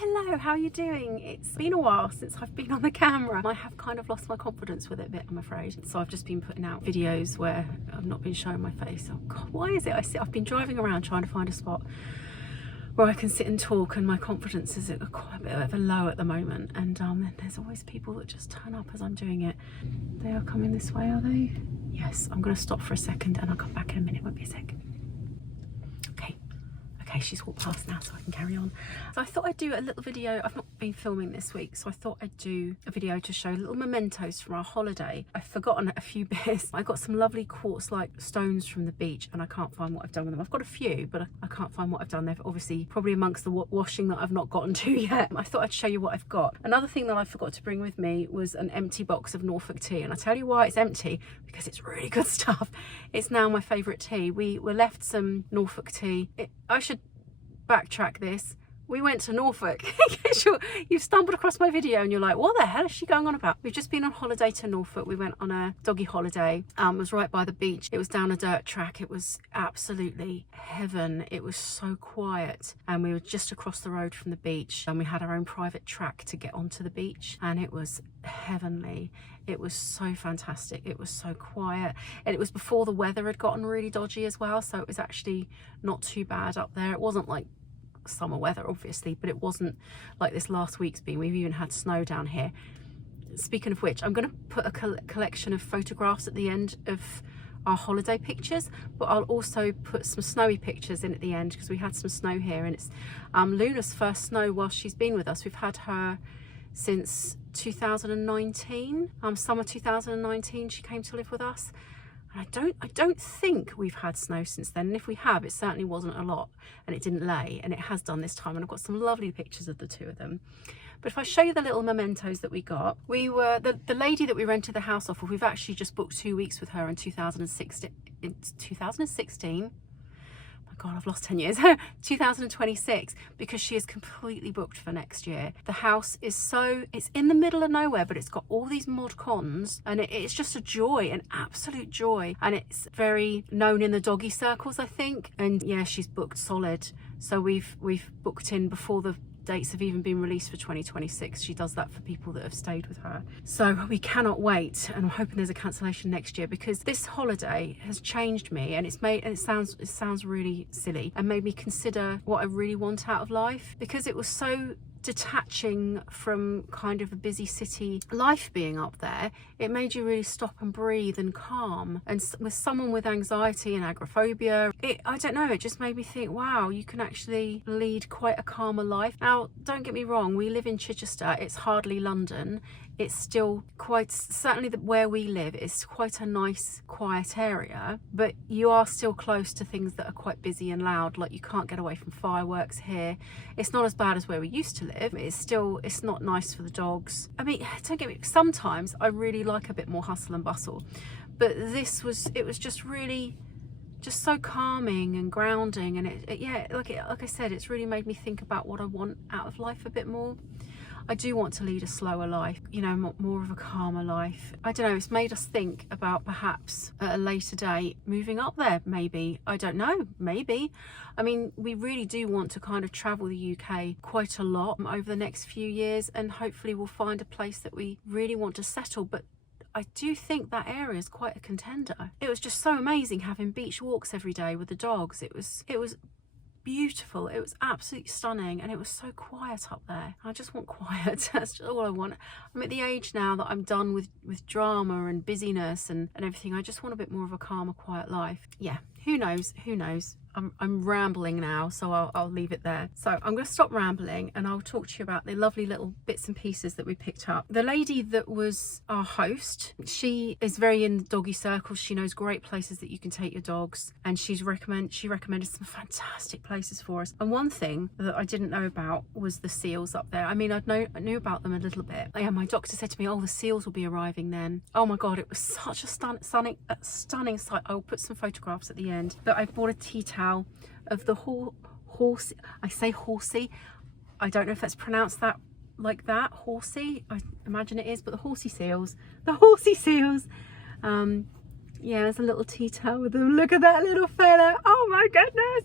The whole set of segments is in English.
Hello, how are you doing? It's been a while since I've been on the camera. I have kind of lost my confidence with it a bit, I'm afraid. So I've just been putting out videos where I've not been showing my face. Oh God, why is it? I've been driving around trying to find a spot where I can sit and talk, and my confidence is at quite a bit of a low at the moment. And there's always people that just turn up as I'm doing it. They are coming this way, are they? Yes, I'm going to stop for a second and I'll come back in a minute. Won't be a sec. Okay, she's walked past now, so I can carry on. So I thought I'd do a little video. I've not been filming this week, so I thought I'd do a video to show little mementos from our holiday. I've forgotten a few bits. I got some lovely quartz-like stones from the beach, and I can't find what I've done with them. I've got a few, but I can't find what I've done. They're obviously probably amongst the washing that I've not gotten to yet. I thought I'd show you what I've got. Another thing that I forgot to bring with me was an empty box of Norfolk tea, and I tell you why it's empty, because it's really good stuff. It's now my favourite tea. We were left some Norfolk tea. I should backtrack this. We went to Norfolk. You've stumbled across my video and you're like, what the hell is she going on about? We've just been on holiday to Norfolk. We went on a doggy holiday. It was right by the beach. It was down a dirt track. It was absolutely heaven. It was so quiet, and we were just across the road from the beach, and we had our own private track to get onto the beach, and it was heavenly. It was so fantastic. It was so quiet, and it was before the weather had gotten really dodgy as well, so it was actually not too bad up there. It wasn't like summer weather obviously, but it wasn't like this last week's been. We've even had snow down here. Speaking of which, I'm going to put a collection of photographs at the end of our holiday pictures, but I'll also put some snowy pictures in at the end, because we had some snow here, and it's Luna's first snow while she's been with us. We've had her since 2019, summer 2019 she came to live with us. I don't think we've had snow since then, and if we have, it certainly wasn't a lot, and it didn't lay, and it has done this time, and I've got some lovely pictures of the two of them. But if I show you the little mementos that we got, we were the lady that we rented the house off of, we've actually just booked 2 weeks with her in 2016. God, I've lost 10 years. 2026, because she is completely booked for next year. The house is it's in the middle of nowhere, but it's got all these mod cons, and it's just a joy, an absolute joy. And it's very known in the doggy circles, I think. And yeah, she's booked solid. So we've booked in before the dates have even been released for 2026. She does that for people that have stayed with her. So we cannot wait, and I'm hoping there's a cancellation next year, because this holiday has changed me, and it sounds really silly, and made me consider what I really want out of life, because it was so detaching from kind of a busy city life being up there. It made you really stop and breathe and calm. And with someone with anxiety and agoraphobia, I don't know, it just made me think, wow, you can actually lead quite a calmer life. Now, don't get me wrong, we live in Chichester. It's hardly London. It's still quite, certainly where we live, it's quite a nice, quiet area, but you are still close to things that are quite busy and loud. Like, you can't get away from fireworks here. It's not as bad as where we used to live. It's not nice for the dogs. I mean, don't get me, sometimes I really like a bit more hustle and bustle, but it was just really, just so calming and grounding. And like I said, it's really made me think about what I want out of life a bit more. I do want to lead a slower life, you know, more of a calmer life. I don't know, it's made us think about perhaps at a later date moving up there, maybe. I don't know, maybe. I mean, we really do want to kind of travel the UK quite a lot over the next few years, and hopefully we'll find a place that we really want to settle. But I do think that area is quite a contender. It was just so amazing having beach walks every day with the dogs. It was beautiful. It was absolutely stunning, and it was so quiet up there. I just want quiet. That's just all I want. I'm at the age now that I'm done with drama and busyness and everything. I just want a bit more of a calmer, quiet life. Yeah, who knows? I'm rambling now, so I'll leave it there. So I'm going to stop rambling, and I'll talk to you about the lovely little bits and pieces that we picked up. The lady that was our host, she is very in doggy circles. She knows great places that you can take your dogs, and she recommended some fantastic places for us. And one thing that I didn't know about was the seals up there. I mean, I knew about them a little bit. Yeah, my doctor said to me, oh, the seals will be arriving then. Oh my God, it was such a stunning sight. I'll put some photographs at the end. But I bought a tea towel of the horse. I say horsey. I don't know if that's pronounced that like that, horsey. I imagine it is, but the horsey seals. Yeah, there's a little tea towel with them. Look at that little fella. Oh my goodness.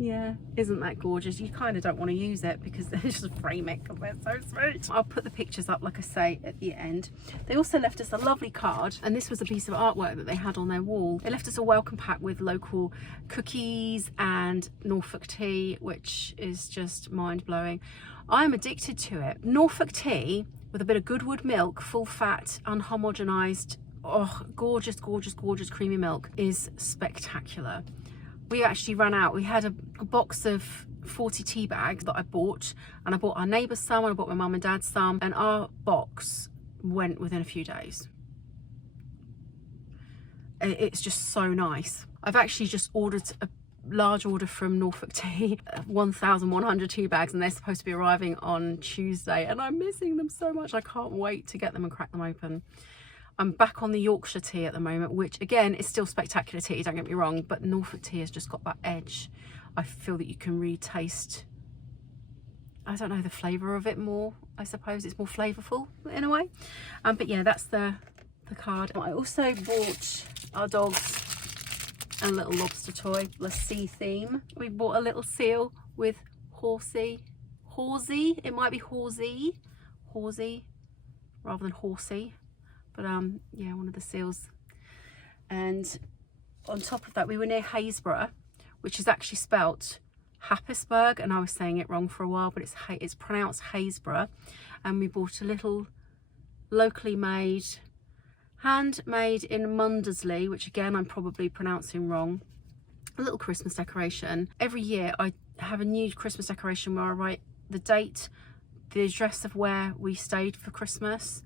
Yeah, isn't that gorgeous? You kind of don't want to use it because they just frame it because they're so sweet. I'll put the pictures up, like I say, at the end. They also left us a lovely card, and this was a piece of artwork that they had on their wall. They left us a welcome pack with local cookies and Norfolk tea, which is just mind-blowing. I'm addicted to it. Norfolk tea with a bit of Goodwood milk, full fat, unhomogenized, oh, gorgeous, gorgeous, gorgeous creamy milk is spectacular. We actually ran out. We had a box of 40 tea bags that I bought, and I bought our neighbour's some, and I bought my mum and dad's some, and our box went within a few days. It's just so nice. I've actually just ordered a large order from Norfolk Tea, 1,100 tea bags, and they're supposed to be arriving on Tuesday, and I'm missing them so much. I can't wait to get them and crack them open. I'm back on the Yorkshire tea at the moment, which again is still spectacular tea, don't get me wrong, but Norfolk tea has just got that edge. I feel that you can really taste, I don't know, the flavour of it more, I suppose. It's more flavourful in a way. But yeah, that's the card. I also bought our dogs a little lobster toy, the sea theme. We bought a little seal with Horsey. It might be Horsey rather than horsey. But yeah, one of the seals. And on top of that, we were near Haysborough, which is actually spelt Happisburgh, and I was saying it wrong for a while, but it's pronounced Haysborough. And we bought a little locally made, handmade in Mundersley, which again I'm probably pronouncing wrong, a little Christmas decoration. Every year I have a new Christmas decoration where I write the date, the address of where we stayed for Christmas,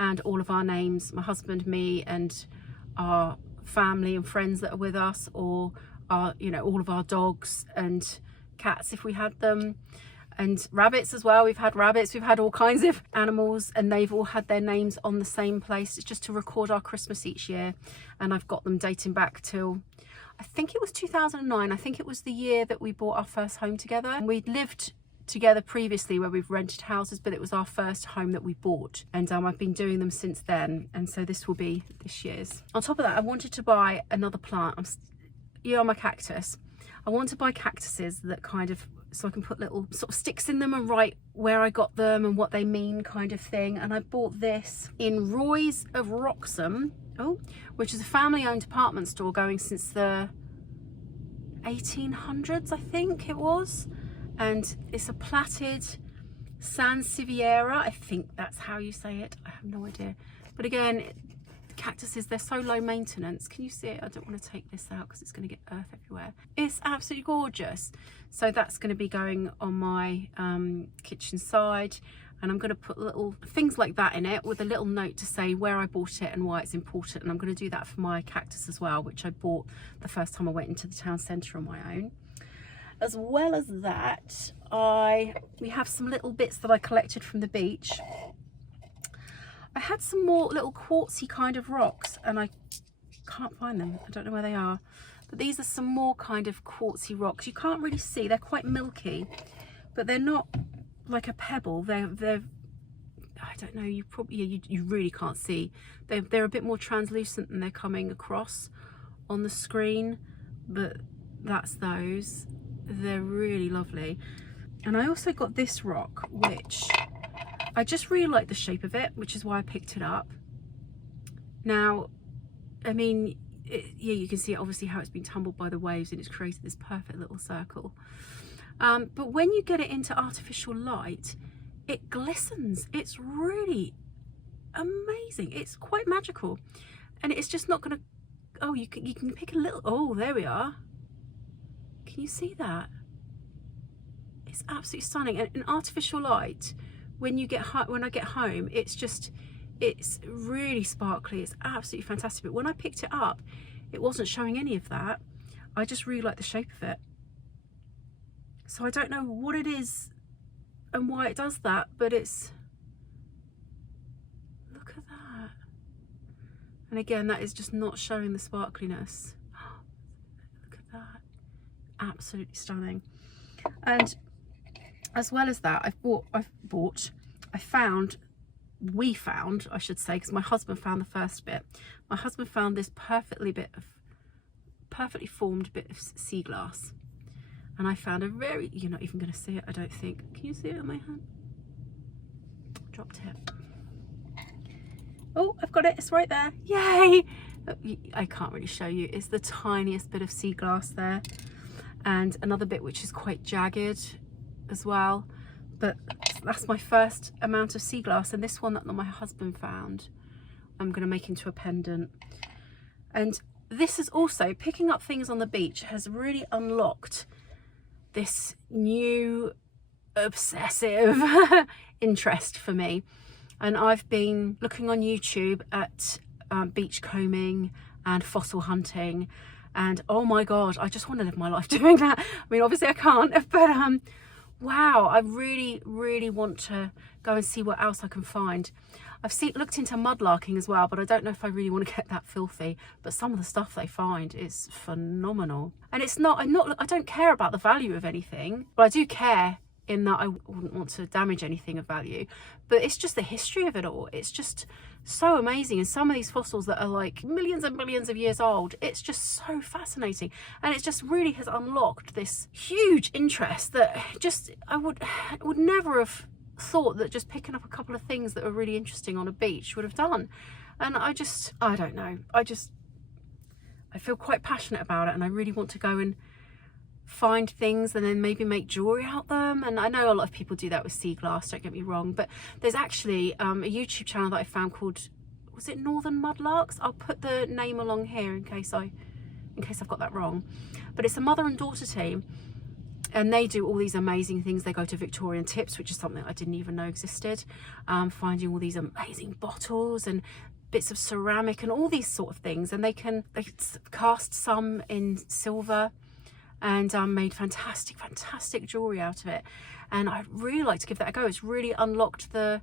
and all of our names, my husband, me, and our family and friends that are with us, or our, you know, all of our dogs and cats if we had them, and rabbits as well. We've had rabbits, we've had all kinds of animals, and they've all had their names on the same place. It's just to record our Christmas each year, and I've got them dating back till, I think it was 2009. I think it was the year that we bought our first home together. And we'd lived together previously where we've rented houses, but it was our first home that we bought, and I've been doing them since then, and so this will be this year's. On top of that, I wanted to buy another plant. You know, my cactus, I want to buy cactuses that kind of, so I can put little sort of sticks in them and write where I got them and what they mean, kind of thing. And I bought this in Roy's of Wroxham, which is a family-owned department store going since the 1800s, I think it was. And it's a plaited Sansevieria. I think that's how you say it. I have no idea. But again, cactuses, they're so low maintenance. Can you see it? I don't want to take this out because it's going to get earth everywhere. It's absolutely gorgeous. So that's going to be going on my kitchen side, and I'm going to put little things like that in it with a little note to say where I bought it and why it's important. And I'm going to do that for my cactus as well, which I bought the first time I went into the town centre on my own. As well as that, we have some little bits that I collected from the beach. I had some more little quartzy kind of rocks, and I can't find them. I don't know where they are. But these are some more kind of quartzy rocks. You can't really see. They're quite milky, but they're not like a pebble. They're I don't know. You probably you really can't see. They're a bit more translucent than they're coming across on the screen. But that's those. They're really lovely. And I also got this rock, which I just really like the shape of it, which is why I picked it up. Now, I mean, yeah, you can see obviously how it's been tumbled by the waves, and it's created this perfect little circle. But when you get it into artificial light, it glistens. It's really amazing. It's quite magical, and it's just not gonna, oh, you can pick a little, oh, there we are. Can you see that? It's absolutely stunning. And in artificial light, when I get home, it's really sparkly. It's absolutely fantastic. But when I picked it up, it wasn't showing any of that. I just really like the shape of it. So I don't know what it is and why it does that, but it's, look at that. And again, that is just not showing the sparkliness. Look at that. Absolutely stunning. And as well as that, we found, I should say, because my husband found the first bit. My husband found this perfectly formed bit of sea glass, And I found a very, you're not even going to see it, I don't think. Can you see it on my hand? Dropped it. Oh, I've got it, it's right there. Yay! I can't really show you. It's the tiniest bit of sea glass there. And another bit which is quite jagged as well. But that's my first amount of sea glass. And this one that my husband found, I'm going to make into a pendant. And this is also, picking up things on the beach has really unlocked this new obsessive interest for me. And I've been looking on YouTube at beach combing and fossil hunting, and oh my god, I just want to live my life doing that. I mean, obviously I can't, but wow, I really want to go and see what else I can find. I've looked into mudlarking as well, but I don't know if I really want to get that filthy. But some of the stuff they find is phenomenal. And it's not, I don't care about the value of anything, but I do care in that I wouldn't want to damage anything of value. But it's just the history of it all. It's just so amazing. And some of these fossils that are like millions and millions of years old, it's just so fascinating. And it just really has unlocked this huge interest that just, I would never have thought that just picking up a couple of things that were really interesting on a beach would have done. And I don't know, I feel quite passionate about it, and I really want to go and find things and then maybe make jewelry out them. And I know a lot of people do that with sea glass, don't get me wrong, but there's actually a YouTube channel that I found called, was it Northern Mudlarks? I'll put the name along here in case I've got that wrong. But it's a mother and daughter team, and they do all these amazing things. They go to Victorian tips, which is something I didn't even know existed, finding all these amazing bottles and bits of ceramic and all these sort of things. And they cast some in silver and made fantastic jewelry out of it. And I'd really like to give that a go. It's really unlocked the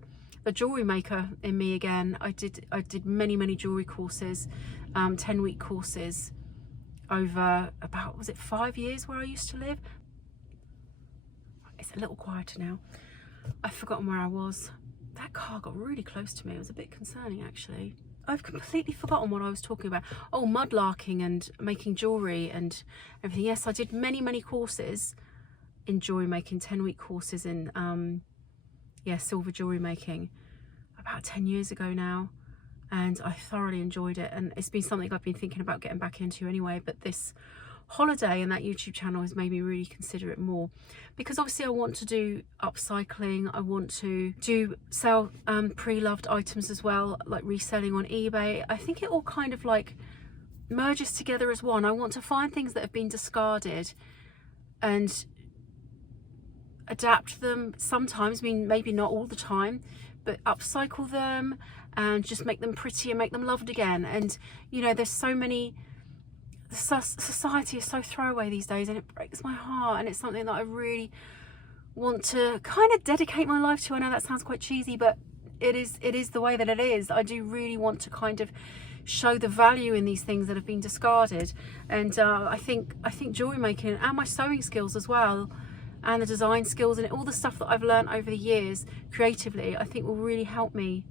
jewelry maker in me again. I did many jewelry courses, 10-week courses over about, was it 5 years where I used to live? It's a little quieter now. I've forgotten where I was. That car got really close to me. It was a bit concerning, actually. I've completely forgotten what I was talking about. Oh, mudlarking and making jewelry and everything. Yes, I did many courses in jewelry making, 10-week courses in silver jewelry making about 10 years ago now, and I thoroughly enjoyed it. And it's been something I've been thinking about getting back into anyway, but this holiday and that YouTube channel has made me really consider it more, because obviously I want to do upcycling. I want to sell pre-loved items as well, like reselling on eBay. I think it all kind of like merges together as one. I want to find things that have been discarded and adapt them sometimes, I mean maybe not all the time, but upcycle them and just make them pretty and make them loved again. And you know, there's so many, society is so throwaway these days, and it breaks my heart, and it's something that I really want to kind of dedicate my life to. I know that sounds quite cheesy, but it is the way that it is. I do really want to kind of show the value in these things that have been discarded. And I think jewelry making and my sewing skills as well, and the design skills and all the stuff that I've learned over the years creatively, I think will really help me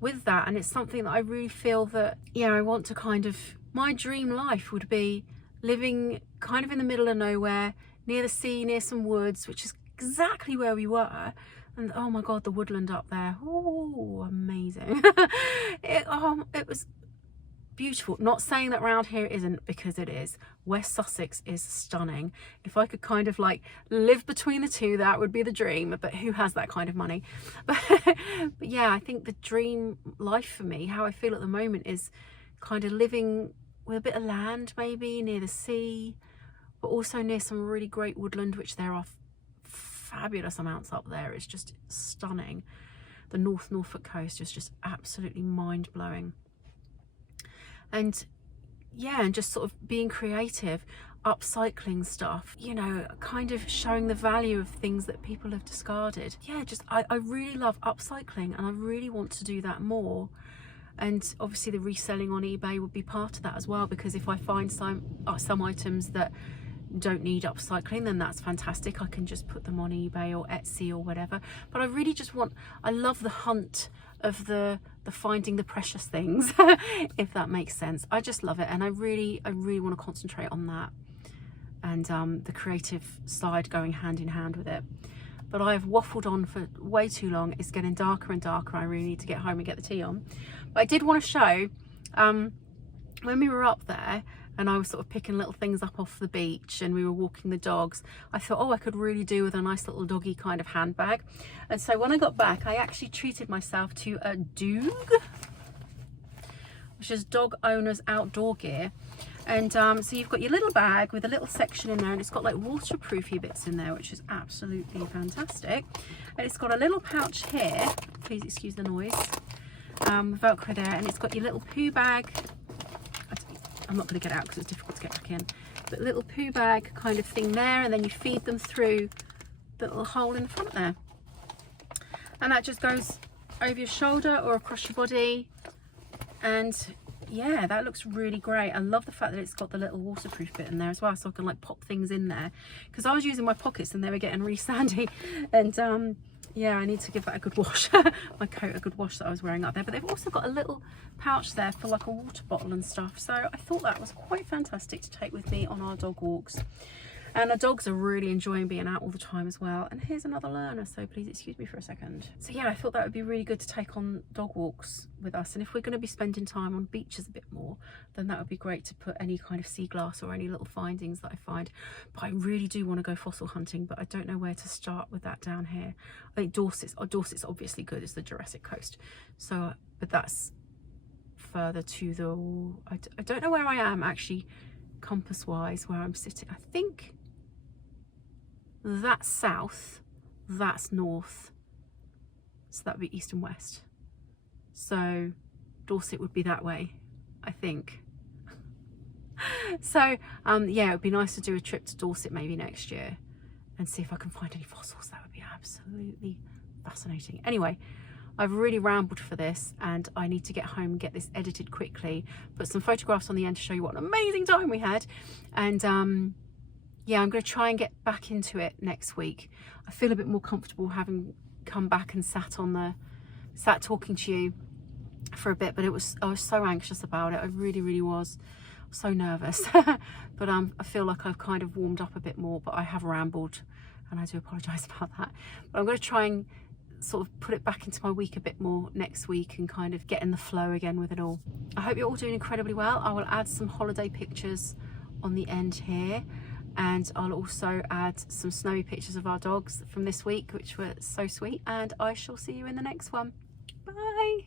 with that. And it's something that I really feel that, yeah, I want to kind of, my dream life would be living kind of in the middle of nowhere, near the sea, near some woods, which is exactly where we were. And oh my god, the woodland up there, oh, amazing. It was beautiful. Not saying that around here isn't, because it is. West Sussex is stunning. If I could kind of like live between the two, that would be the dream, but who has that kind of money? But yeah, I think the dream life for me, how I feel at the moment, is kind of living with a bit of land, maybe near the sea, but also near some really great woodland, which there are fabulous amounts up there. It's just stunning. The Norfolk coast is just absolutely mind-blowing. And yeah, and just sort of being creative, upcycling stuff, you know, kind of showing the value of things that people have discarded. Yeah, just I really love upcycling, and I really want to do that more. And obviously the reselling on eBay would be part of that as well, because if I find some items that don't need upcycling, then that's fantastic. I can just put them on eBay or Etsy or whatever. But I really just I love the hunt of the finding the precious things, if that makes sense. I just love it, and I really want to concentrate on that. and the creative side going hand in hand with it. But I've waffled on for way too long. It's getting darker and darker. I really need to get home and get the tea on. But I did want to show, when we were up there and I was sort of picking little things up off the beach and we were walking the dogs, I thought, oh, I could really do with a nice little doggy kind of handbag. And so when I got back, I actually treated myself to a Doog, which is dog owners outdoor gear. And so you've got your little bag with a little section in there, and it's got like waterproofy bits in there, which is absolutely fantastic. And it's got a little pouch here, please excuse the noise, Velcro there, and it's got your little poo bag. I'm not going to get it out because it's difficult to get back in, but little poo bag kind of thing there, and then you feed them through the little hole in the front there, and that just goes over your shoulder or across your body. And yeah, that looks really great. I love the fact that it's got the little waterproof bit in there as well, so I can like pop things in there, because I was using my pockets and they were getting really sandy. And yeah, I need to give that a good wash, my coat a good wash that I was wearing up there. But they've also got a little pouch there for like a water bottle and stuff, so I thought that was quite fantastic to take with me on our dog walks. And our dogs are really enjoying being out all the time as well. And here's another learner, so please excuse me for a second. So yeah, I thought that would be really good to take on dog walks with us. And if we're going to be spending time on beaches a bit more, then that would be great to put any kind of sea glass or any little findings that I find. But I really do want to go fossil hunting, but I don't know where to start with that down here. I think Dorset's obviously good, it's the Jurassic Coast. So, but that's further to the, I don't know where I am actually compass wise, where I'm sitting. I think that's south, that's north, so that would be east and west. So Dorset would be that way, I think. So yeah, it would be nice to do a trip to Dorset maybe next year and see if I can find any fossils. That would be absolutely fascinating. Anyway, I've really rambled for this, and I need to get home and get this edited quickly, put some photographs on the end to show you what an amazing time we had. And yeah, I'm going to try and get back into it next week. I feel a bit more comfortable having come back and sat talking to you for a bit, but I was so anxious about it. I really was so nervous. But I feel like I've kind of warmed up a bit more, but I have rambled, and I do apologize about that. But I'm going to try and sort of put it back into my week a bit more next week and kind of get in the flow again with it all. I hope you're all doing incredibly well. I will add some holiday pictures on the end here, and I'll also add some snowy pictures of our dogs from this week, which were so sweet, and I shall see you in the next one. Bye.